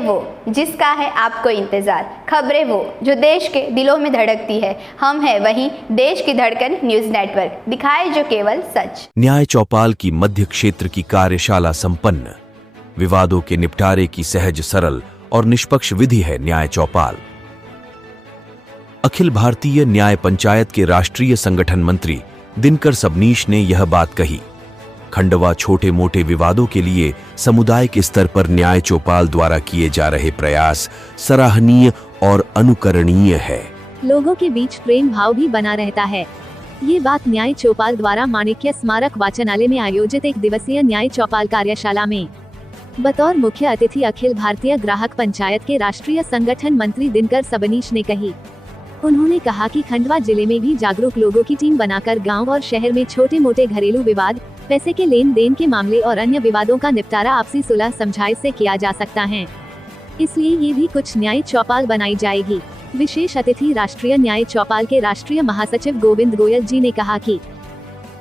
वो जिसका है आपको इंतजार, खबरें वो जो देश के दिलों में धड़कती है। हम है वही देश की धड़कन न्यूज नेटवर्क, दिखाए जो केवल सच। न्याय चौपाल की मध्य क्षेत्र की कार्यशाला संपन्न। विवादों के निपटारे की सहज, सरल और निष्पक्ष विधि है न्याय चौपाल। अखिल भारतीय न्याय पंचायत के राष्ट्रीय संगठन मंत्री दिनकर सबनीश ने यह बात कही। खंडवा छोटे मोटे विवादों के लिए समुदायिक स्तर पर न्याय चौपाल द्वारा किए जा रहे प्रयास सराहनीय और अनुकरणीय है। लोगों के बीच प्रेम भाव भी बना रहता है। ये बात न्याय चौपाल द्वारा माणिक्य स्मारक वाचनालय में आयोजित एक दिवसीय न्याय चौपाल कार्यशाला में बतौर मुख्य अतिथि अखिल भारतीय ग्राहक पंचायत के राष्ट्रीय संगठन मंत्री दिनकर सबनीश ने कही। उन्होंने कहा कि खंडवा जिले में भी जागरूक लोगों की टीम बनाकर गांव और शहर में छोटे मोटे घरेलू विवाद, पैसे के लेन देन के मामले और अन्य विवादों का निपटारा आपसी सुलह समझाइश से किया जा सकता है। इसलिए ये भी कुछ न्याय चौपाल बनाई जाएगी। विशेष अतिथि राष्ट्रीय न्याय चौपाल के राष्ट्रीय महासचिव गोविंद गोयल जी ने कहा कि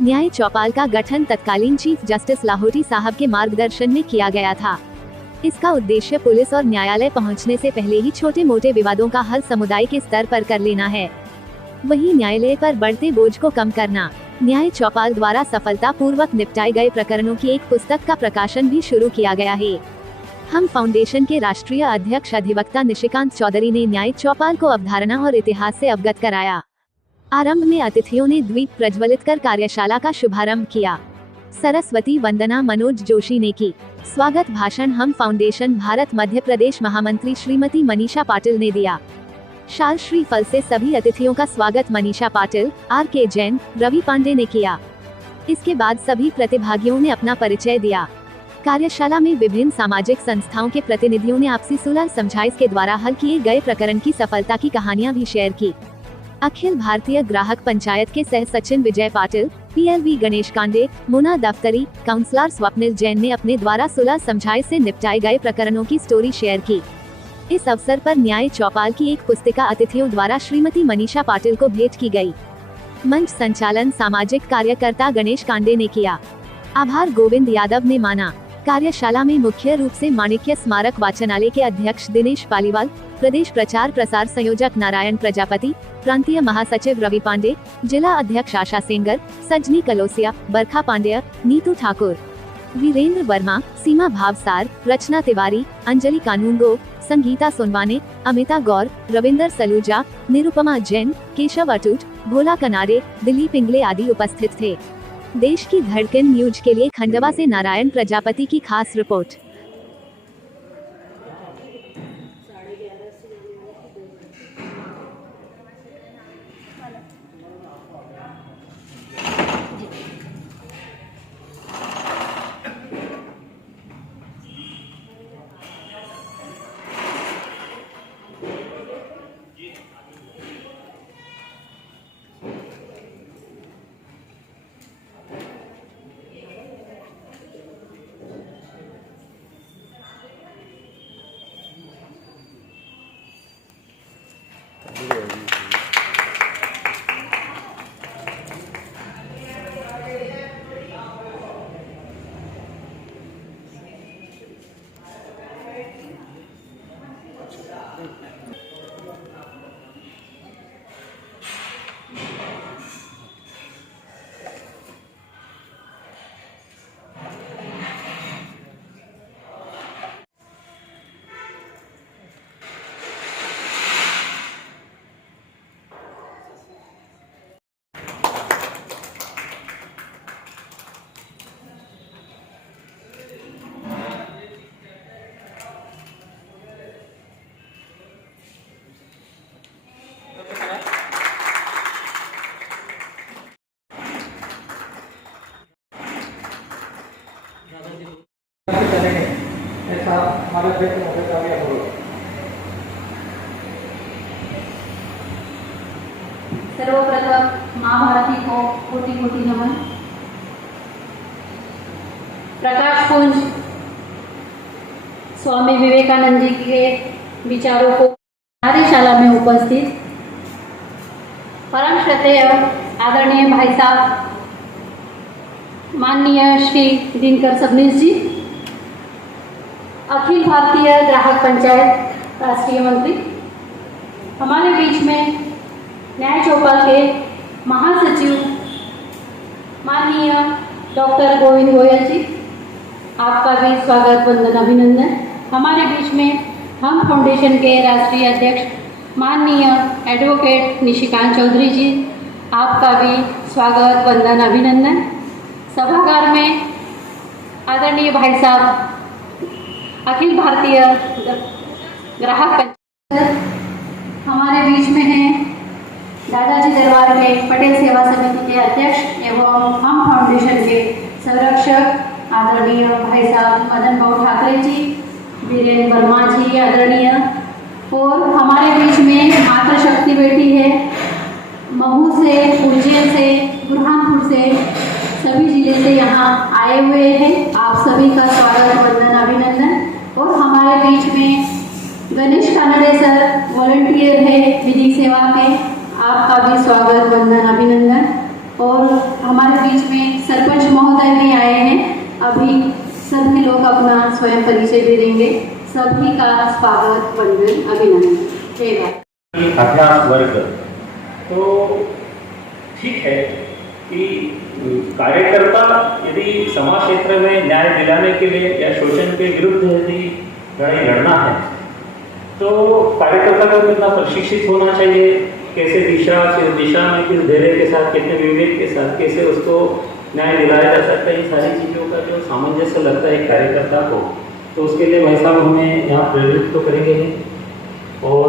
न्याय चौपाल का गठन तत्कालीन चीफ जस्टिस लाहौटी साहब के मार्गदर्शन में किया गया था। इसका उद्देश्य पुलिस और न्यायालय पहुंचने से पहले ही छोटे मोटे विवादों का हल समुदाय के स्तर पर कर लेना है, वहीं न्यायालय पर बढ़ते बोझ को कम करना। न्याय चौपाल द्वारा सफलता पूर्वक निपटाए गए प्रकरणों की एक पुस्तक का प्रकाशन भी शुरू किया गया है। हम फाउंडेशन के राष्ट्रीय अध्यक्ष अधिवक्ता निशिकांत चौधरी ने न्याय चौपाल को अवधारणा और इतिहास से अवगत कराया। आरंभ में अतिथियों ने द्वीप प्रज्वलित कर कार्यशाला का शुभारंभ किया। सरस्वती वंदना मनोज जोशी ने की। स्वागत भाषण हम फाउंडेशन भारत मध्य प्रदेश महामंत्री श्रीमती मनीषा पाटिल ने दिया। शाल श्री फल से सभी अतिथियों का स्वागत मनीषा पाटिल, आर.के. जैन, रवि पांडे ने किया। इसके बाद सभी प्रतिभागियों ने अपना परिचय दिया। कार्यशाला में विभिन्न सामाजिक संस्थाओं के प्रतिनिधियों ने आपसी सुलह समझाइश के द्वारा हल किए गए प्रकरण की सफलता की कहानियां भी शेयर की। अखिल भारतीय ग्राहक पंचायत के सह सचिव विजय पाटिल, पीएलवी गणेश कांडे, मुना दफ्तरी, काउंसलर स्वप्निल जैन ने अपने द्वारा सुलह समझाइश से निपटाए गए प्रकरणों की स्टोरी शेयर की। इस अवसर पर न्याय चौपाल की एक पुस्तिका अतिथियों द्वारा श्रीमती मनीषा पाटिल को भेंट की गई। मंच संचालन सामाजिक कार्यकर्ता गणेश कांडे ने किया। आभार गोविंद यादव ने माना। कार्यशाला में मुख्य रूप से माणिक्य स्मारक वाचनालय के अध्यक्ष दिनेश पालीवाल, प्रदेश प्रचार प्रसार संयोजक नारायण प्रजापति, प्रांतीय महासचिव रवि पांडे, जिला अध्यक्ष आशा सेंगर, सजनी कलोसिया, बरखा पांडेय, नीतू ठाकुर, वीरेंद्र वर्मा, सीमा भावसार, रचना तिवारी, अंजलि कानूनगो, संगीता सोनवाने, अमिता गौर, रविंदर सलूजा, निरुपमा जैन, केशव अटूट, भोला कनारे, दिलीप इंगले आदि उपस्थित थे। देश की धड़कन न्यूज के लिए खंडवा से नारायण प्रजापति की खास रिपोर्ट। ऐसा हमारे देश में होता है। सर्वप्रथम महाभारती को कोटि कोटि नमन। प्रकाश पुंज स्वामी विवेकानंद जी के विचारों को कार्यशाला में उपस्थित परम श्रद्धेय आदरणीय भाई साहब माननीय श्री दिनकर सबनीश जी, अखिल भारतीय ग्राहक पंचायत राष्ट्रीय मंत्री, हमारे बीच में न्याय चौपाल के महासचिव माननीय डॉक्टर गोविंद गोयल जी, आपका भी स्वागत वंदन अभिनंदन। हमारे बीच में हम फाउंडेशन के राष्ट्रीय अध्यक्ष माननीय एडवोकेट निशिकांत चौधरी जी, आपका भी स्वागत वंदन अभिनंदन। सभागार में आदरणीय भाई साहब अखिल भारतीय ग्राहक पंचायत हमारे बीच में हैं, दादाजी दरबार के पटेल सेवा समिति के अध्यक्ष एवं हम फाउंडेशन के संरक्षक आदरणीय भाई साहब मदन भाऊ ठाकरे जी, वीरेंद्र वर्मा जी आदरणीय, और हमारे बीच में माता शक्ति बेटी है महू से, उज्जैन से, बुरहानपुर से, सभी जिले से यहाँ आए हुए हैं। आप सभी का स्वागत वंदन अभिनंदन। और हमारे बीच में गणेश कानड़े सर वॉलंटियर है विधिक सेवा के, आपका भी स्वागत वंदन अभिनंदन। और हमारे बीच में सरपंच महोदय भी आए हैं, अभी सभी लोग अपना स्वयं परिचय दे देंगे। सभी का स्वागत वंदन अभिनंदन। जय भारत। अभ्यास वर्ग तो ठीक है कि कार्यकर्ता यदि समाज क्षेत्र में न्याय दिलाने के लिए या शोषण के विरुद्ध यदि लड़ाई लड़ना है तो कार्यकर्ता को कितना प्रशिक्षित होना चाहिए, कैसे दिशा में किस धैर्य के साथ, कितने विवेक के साथ कैसे उसको न्याय दिलाया जा सकता है, इन सारी चीज़ों का जो सामंजस्य लगता है कार्यकर्ता को, तो उसके लिए भाई साहब हमें यहाँ प्रेरित तो करेंगे ही और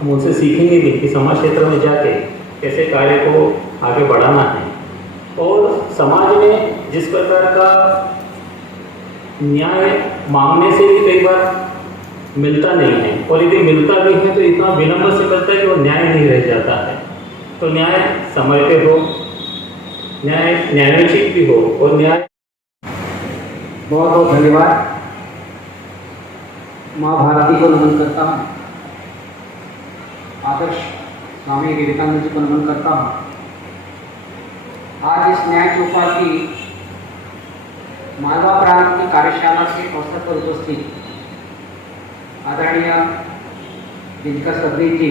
हम उनसे सीखेंगे भी कि समाज क्षेत्र में जाके कैसे कार्य को आगे बढ़ाना है। और समाज में जिस प्रकार का न्याय मांगने से भी कई बार मिलता नहीं है, और यदि मिलता भी है तो इतना विलंब से मिलता है कि वो न्याय नहीं रह जाता है। तो न्याय समय पे हो, न्याय न्यायोचित भी हो, और न्याय बहुत बहुत धन्यवाद। माँ भारती को नमन करता हूँ, आदर्श स्वामी विवेकानंद जी को नमन करता हूँ। आज इस न्याय चौपाल की मालवा प्रांत की कार्यशाला के अवसर पर उपस्थित आदरणीय दिनकर सबरी जी,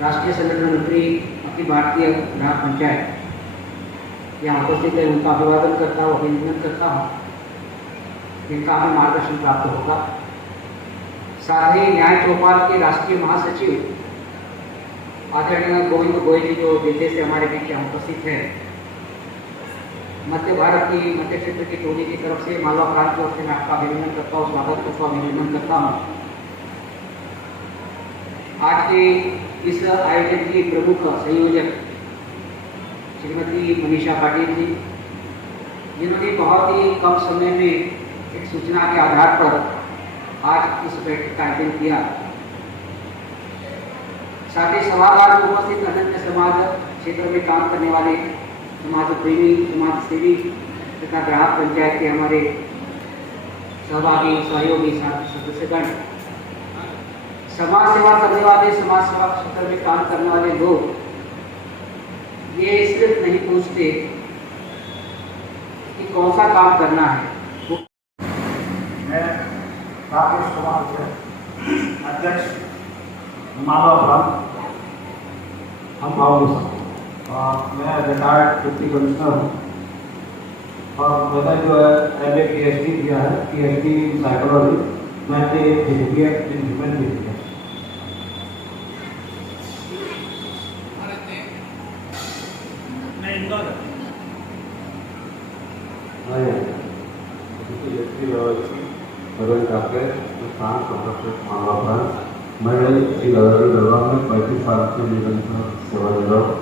राष्ट्रीय संगठन मंत्री अखिल भारतीय ग्राहक पंचायत, यहाँ उपस्थित है, उनका अभिवादन करता हूँ, अभिनंदन करता हूँ। इनका हमें मार्गदर्शन प्राप्त होगा। साथ ही न्याय चौपाल के राष्ट्रीय महासचिव आदरणीय गोविंद गोयल जी जो दिल्ली से हमारे बीच यहाँ उपस्थित है, मध्य भारत की मध्य क्षेत्र की टोली की तरफ से मालवा प्रांत की ओर से मैं आपका अभिनंदन करता हूँ, स्वागत करता हूँ, अभिनंदन करता हूँ। आज के इस आयोजन की प्रमुख संयोजक श्रीमती मनीषा पाटिल जी, जिन्होंने बहुत ही कम समय में एक सूचना के आधार पर आज इस बैठक का आयोजन किया। साथ ही सभागार में उपस्थित अनन्य समाज क्षेत्र में काम करने वाले समाज प्रेमी, समाज सेवी तथा ग्राहक पंचायत के हमारे सहभागी, सहयोगी सदस्यगण, समाज सेवा करने वाले, समाज सेवा क्षेत्र में काम करने वाले लोग, ये सिर्फ नहीं पूछते कि कौन सा काम करना है। मैं राकेश कुमार अध्यक्ष मालवा प्रांत हम फाउंडेशन, और मैं रिटायर्ड डिप्टी कमिश्नर हूँ, और मैंने जो है MA PhD किया है, PhD इन साइकोलॉजी, मैंने BA इन ह्यूमन बिहेवियर। मैं श्री दादाजी दरबार में 35 साल से निरंतर सेवा दे रहा हूँ।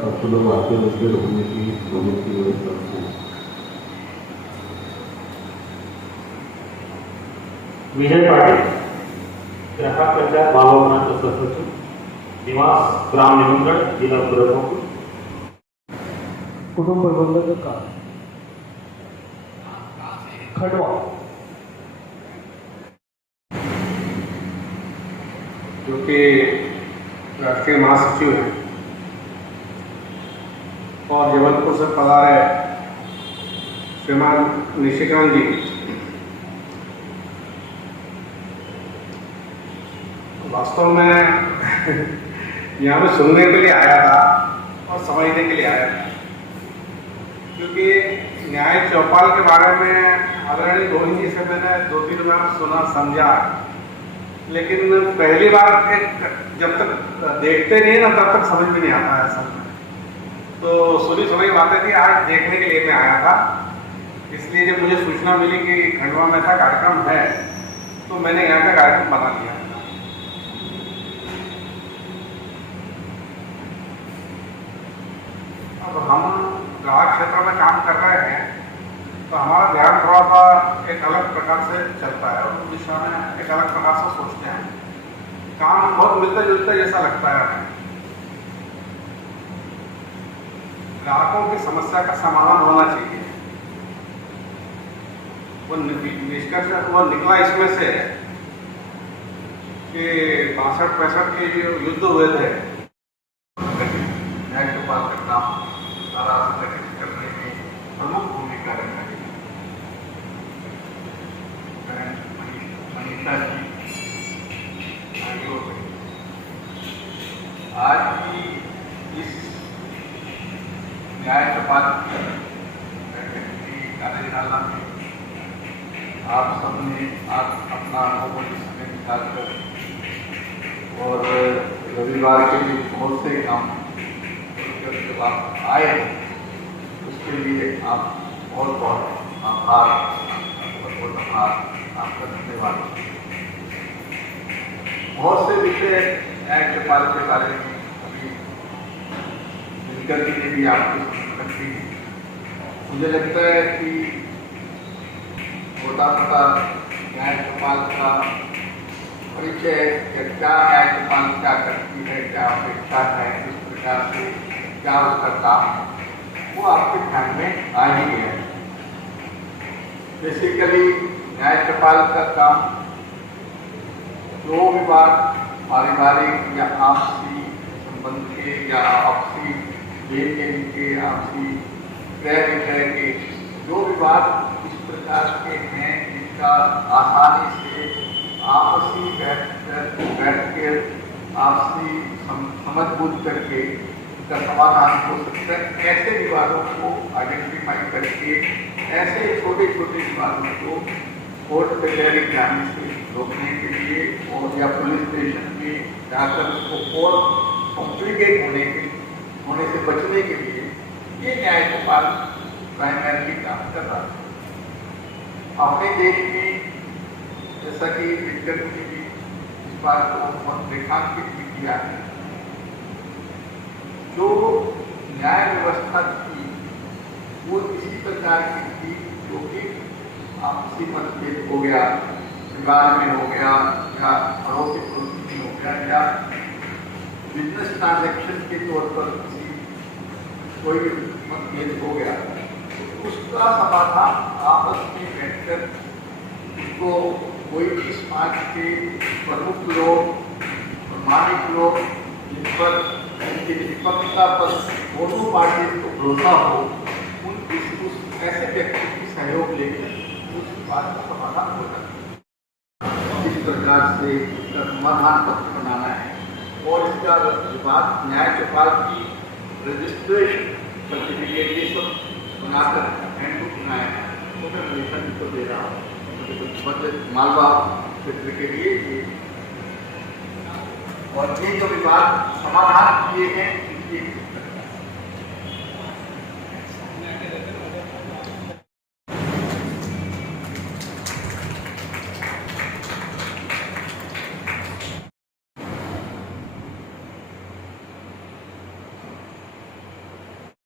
सबको लोग आते हैं उसके रोकने की व्यवस्था है। विजय पाटिल, ग्राहक पंचायत मालवा प्रांत सचिव, निवास ग्राम निमंत्रण, जिला गोरखपुर। कुटुंब प्रबंधक का खंडवा, जो कि राष्ट्रीय महासचिव हैं और जबलपुर से पधारे श्रीमान निशिकांत जी, वास्तव में यहाँ पे सुनने के लिए आया था और समझने के लिए आया था, क्योंकि न्याय चौपाल के बारे में आदरणीय गोविंद जी से मैंने 2-3 बार सुना समझा, लेकिन पहली बार जब तक देखते नहीं ना तब तक समझ में नहीं आता है असल में। तो सुनी सुनी बातें थी, आज देखने के लिए मैं आया था। इसलिए जब मुझे सूचना मिली कि खंडवा में ऐसा कार्यक्रम है तो मैंने यहाँ का कार्यक्रम बना लिया। अब हम ग्राहक क्षेत्र में काम कर रहे हैं तो हमारा ध्यान थोड़ा सा एक अलग प्रकार से चलता है और उस दिशा में एक अलग प्रकार से सोचते हैं। काम बहुत मिलता जुलता जैसा लगता है हमें। ग्राहकों की समस्या का समाधान होना चाहिए। वो निष्कर्ष वो निकला इसमें से कि 62-65 के जो युद्ध हुए थे, न्याय चौपाल का काम सारा संगठित करने में प्रमुख भूमिका निभाई। मनीषा जी आज की इस न्याय चौपाल कार्यशाला में आप सबने आज अपना अमूल्य समय निकालकर और रविवार के लिए बहुत से काम जब आप आए उसके लिए आप बहुत बहुत आभार, आपका धन्यवाद। बहुत से विषय न्याय चौपाल के बारे में अभी मिलकर के भी आपको रखती है। मुझे लगता है कि छोटा मोटा न्याय चौपाल का परिचय, क्या न्याय चौपाल क्या करती है, क्या अपेक्षा है, किस प्रकार से क्या उसका काम है, वो आपके ध्यान में आ ही गया है। बेसिकली न्याय चौपाल का काम जो विवाद पारिवारिक या आपसी संबंध के या आपसी लेन देन के, आपसी क्रय विक्रय के जो विवाद इस प्रकार के हैं जिनका आसानी से आपसी बैठ के आपसी समझ बूझ करके का समाधान हो सकता है, ऐसे विवादों को आइडेंटिफाई करके ऐसे छोटे छोटे विवादों को कोर्ट कचहरी जाने से रोकने के लिए और या पुलिस स्टेशन में जाकर उसको और कॉम्प्लिकेट होने से बचने के लिए ये न्याय चौपाल प्राइमरी काम कर रहा है। अपने देश में जैसा कि विज्ञान ने भी इस बात को रेखांकित भी किया है, जो न्याय व्यवस्था थी वो इसी प्रकार की थी जो कि आपसी मतभेद हो गया, विवाद में हो गया या पड़ोसी में हो गया या बिजनेस ट्रांजैक्शन के तौर पर किसी कोई मतभेद हो गया तो उसका समाधान आपस में बैठकर उसको कोई भी समाज के प्रमुख लोग, प्रमाणिक लोग जिन पर उनकी निष्पक्षता पर दोनों पार्टी को भरोसा हो, उस ऐसे व्यक्ति की सहयोग लेकर उस बात का समाधान हो जाता है। इस प्रकार से इसका समाधान पत्र बनाना है और इसका विवाद न्याय चौपाल की रजिस्ट्रेशन सर्टिफिकेट ये सब बनाकर हैंडबुक बनाया है, तो मैं हमेशा इसको दे रहा हूँ मालवा क्षेत्र के लिए और ये जो विवाद समाधान किए हैं इसकी